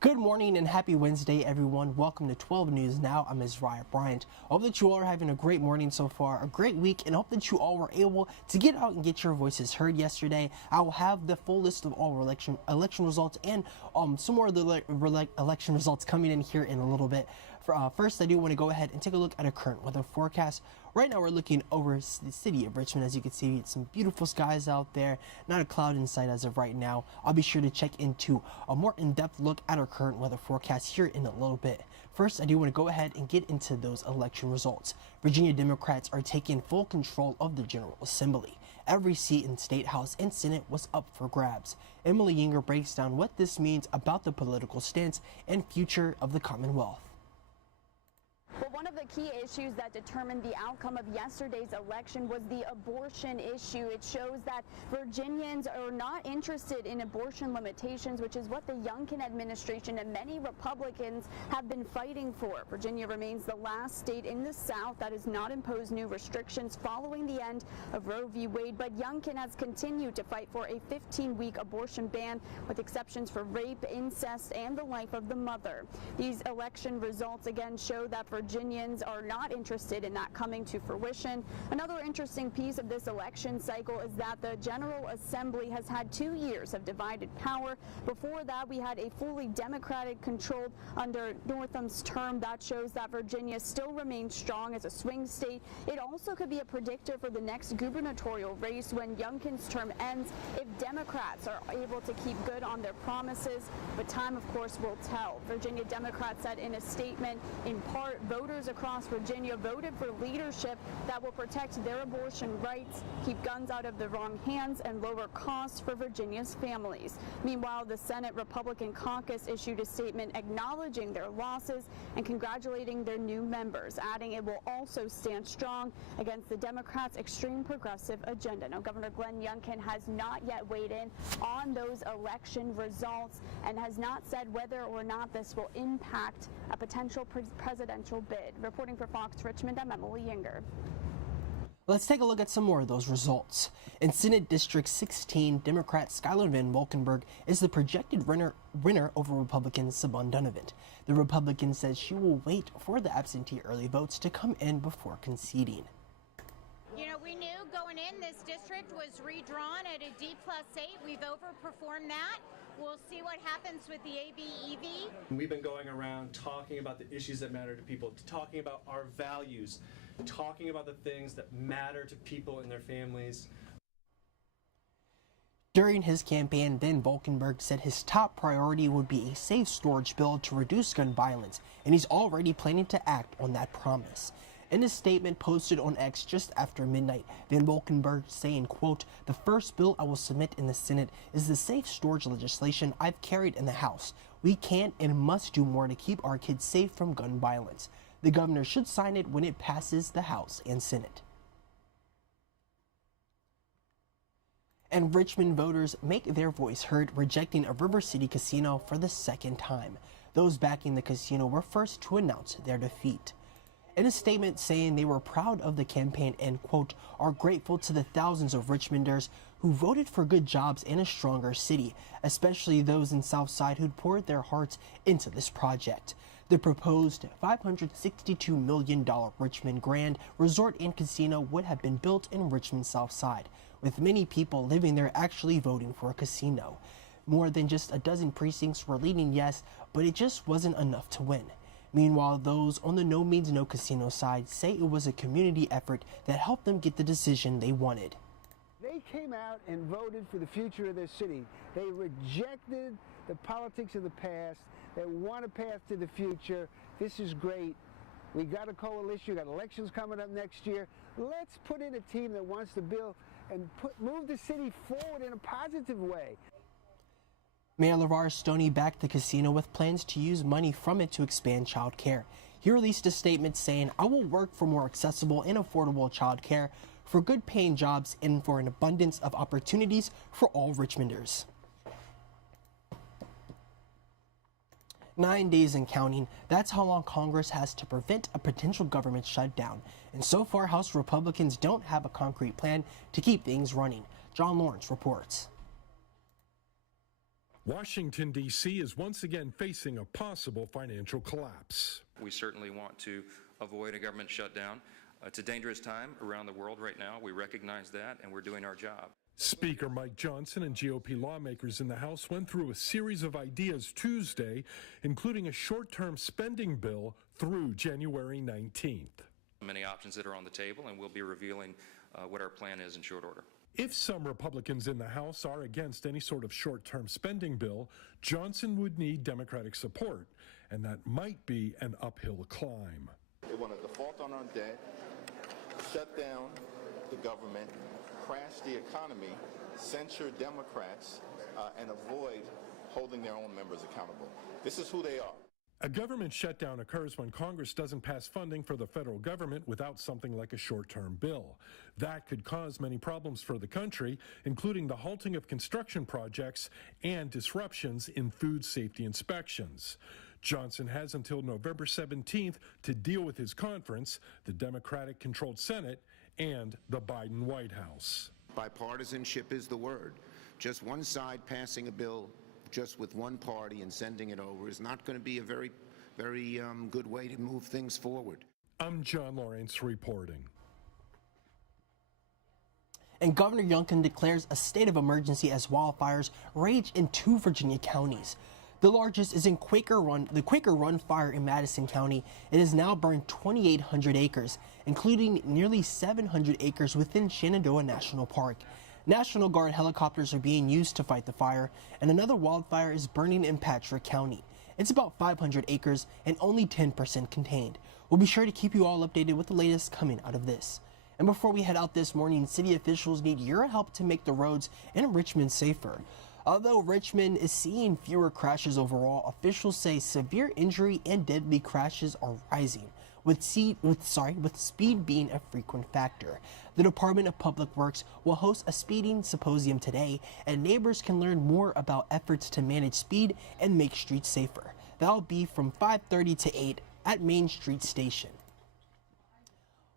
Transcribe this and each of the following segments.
Good morning and happy Wednesday, everyone. Welcome to 12 News Now. I'm Isaiah Bryant. I hope that you all are having a great morning so far, a great week, and hope that you all were able to get out and get your voices heard yesterday. I will have the full list of all election results and some more of the election results coming in here in a little bit. First, I do want to go ahead and take a look at a current weather forecast. Right now, we're looking over the city of Richmond. As you can see, it's some beautiful skies out there. Not a cloud in sight as of right now. I'll be sure to check into a more in-depth look at our current weather forecast here in a little bit. First, I do want to go ahead and get into those election results. Virginia Democrats are taking full control of the General Assembly. Every seat in State House and Senate was up for grabs. Emily Yinger breaks down what this means about the political stance and future of the Commonwealth. Well, one of the key issues that determined the outcome of yesterday's election was the abortion issue. It shows that Virginians are not interested in abortion limitations, which is what the Youngkin administration and many Republicans have been fighting for. Virginia remains the last state in the South that has not imposed new restrictions following the end of Roe v. Wade, but Youngkin has continued to fight for a 15-week abortion ban with exceptions for rape, incest, and the life of the mother. These election results again show that Virginians are not interested in that coming to fruition. Another interesting piece of this election cycle is that the General Assembly has had 2 years of divided power. Before that, we had a fully Democratic controlled under Northam's term. That shows that Virginia still remains strong as a swing state. It also could be a predictor for the next gubernatorial race when Youngkin's term ends if Democrats are able to keep good on their promises. But time, of course, will tell. Virginia Democrats said in a statement, in part, voters across Virginia voted for leadership that will protect their abortion rights, keep guns out of the wrong hands, and lower costs for Virginia's families. Meanwhile, the Senate Republican caucus issued a statement acknowledging their losses and congratulating their new members, adding it will also stand strong against the Democrats' extreme progressive agenda. Now, Governor Glenn Youngkin has not yet weighed in on those election results and has not said whether or not this will impact a potential presidential bid. Reporting for Fox Richmond, I'm Emily Yinger. Let's take a look at some more of those results. In Senate District 16, Democrat Skylar Van Valkenburg is the projected winner over Republican Sabun Dunavant. The Republican says she will wait for the absentee early votes to come in before conceding. You know, we knew going in this district was redrawn at a D+8. We've overperformed that. We'll see what happens with the ABEV. We've been going around talking about the issues that matter to people, talking about our values, talking about the things that matter to people and their families. During his campaign, Van Valkenburg said his top priority would be a safe storage bill to reduce gun violence, and he's already planning to act on that promise. In a statement posted on X just after midnight, Van Valkenburg saying, quote, "The first bill I will submit in the Senate is the safe storage legislation I've carried in the House. We can and must do more to keep our kids safe from gun violence. The governor should sign it when it passes the House and Senate." And Richmond voters make their voice heard, rejecting a River City casino for the second time. Those backing the casino were first to announce their defeat. In a statement saying they were proud of the campaign and, quote, "are grateful to the thousands of Richmonders who voted for good jobs and a stronger city, especially those in Southside who'd poured their hearts into this project." The proposed $562 million Richmond Grand Resort and Casino would have been built in Richmond Southside, with many people living there actually voting for a casino. More than just a dozen precincts were leaning yes, but it just wasn't enough to win. Meanwhile, those on the No Means No Casino side say it was a community effort that helped them get the decision they wanted. They came out and voted for the future of their city. They rejected the politics of the past. They want a path to the future. This is great. We got a coalition. We got elections coming up next year. Let's put in a team that wants to build and move the city forward in a positive way. Mayor LeVar Stoney backed the casino with plans to use money from it to expand child care. He released a statement saying, "I will work for more accessible and affordable child care, for good paying jobs, and for an abundance of opportunities for all Richmonders." 9 days and counting, that's how long Congress has to prevent a potential government shutdown. And so far, House Republicans don't have a concrete plan to keep things running. John Lawrence reports. Washington, D.C. is once again facing a possible financial collapse. We certainly want to avoid a government shutdown. It's a dangerous time around the world right now. We recognize that, and we're doing our job. Speaker Mike Johnson and GOP lawmakers in the House went through a series of ideas Tuesday, including a short-term spending bill through January 19th. Many options that are on the table, and we'll be revealing what our plan is in short order. If some Republicans in the House are against any sort of short-term spending bill, Johnson would need Democratic support, and that might be an uphill climb. They want to default on our debt, shut down the government, crash the economy, censure Democrats, and avoid holding their own members accountable. This is who they are. A government shutdown occurs when Congress doesn't pass funding for the federal government without something like a short-term bill. That could cause many problems for the country, including the halting of construction projects and disruptions in food safety inspections. Johnson has until November 17th to deal with his conference, the Democratic-controlled Senate, and the Biden White House. Bipartisanship is the word. Just one side passing a bill just with one party and sending it over is not going to be a very good way to move things forward. I'm John Lawrence reporting. And Governor Youngkin declares a state of emergency as wildfires rage in 2 Virginia counties. The largest is in the Quaker Run fire in Madison County. It has now burned 2,800 acres, including nearly 700 acres within Shenandoah National Park. National Guard helicopters are being used to fight the fire, and another wildfire is burning in Patrick County. It's about 500 acres and only 10% contained. We'll be sure to keep you all updated with the latest coming out of this. And before we head out this morning, city officials need your help to make the roads in Richmond safer. Although Richmond is seeing fewer crashes overall, officials say severe injury and deadly crashes are rising, with speed being a frequent factor. The Department of Public Works will host a speeding symposium today, and neighbors can learn more about efforts to manage speed and make streets safer. That'll be from 5:30 to 8 at Main Street Station.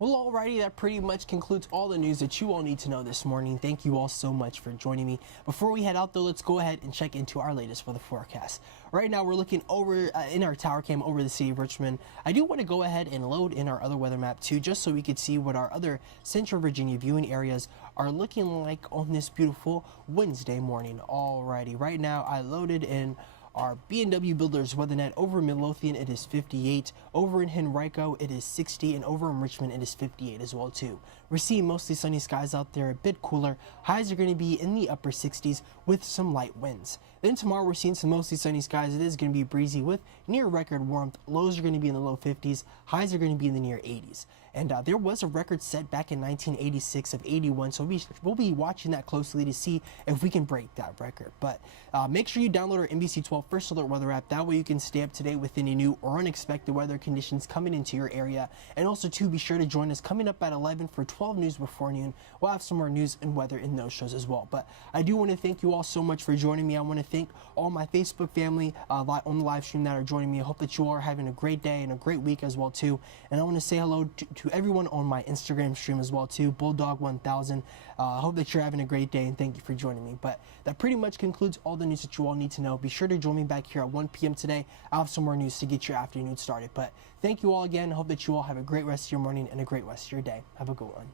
Well, alrighty, that pretty much concludes all the news that you all need to know this morning. Thank you all so much for joining me. Before we head out, though, let's go ahead and check into our latest weather forecast. Right now, we're looking over in our tower cam over the city of Richmond. I do want to go ahead and load in our other weather map, too, just so we could see what our other Central Virginia viewing areas are looking like on this beautiful Wednesday morning. Alrighty, right now, I loaded in our B&W Builders WeatherNet. Over in Midlothian, it is 58. Over in Henrico, it is 60. And over in Richmond, it is 58 as well, too. We're seeing mostly sunny skies out there, a bit cooler. Highs are going to be in the upper 60s with some light winds. Then tomorrow, we're seeing some mostly sunny skies. It is going to be breezy with near record warmth. Lows are going to be in the low 50s. Highs are going to be in the near 80s. And there was a record set back in 1986 of 81, so we'll be watching that closely to see if we can break that record. But make sure you download our NBC 12 First Alert Weather app. That way you can stay up to date with any new or unexpected weather conditions coming into your area. And also, too, be sure to join us coming up at 11 for 12 News Before Noon. We'll have some more news and weather in those shows as well. But I do want to thank you all so much for joining me. I want to thank all my Facebook family on the live stream that are joining me. I hope that you all are having a great day and a great week as well, too. And I want to say hello to everyone on my Instagram stream as well, too, Bulldog1000. I hope that you're having a great day, and thank you for joining me. But that pretty much concludes all the news that you all need to know. Be sure to join me back here at 1 p.m. today. I'll have some more news to get your afternoon started. But thank you all again. I hope that you all have a great rest of your morning and a great rest of your day. Have a good one.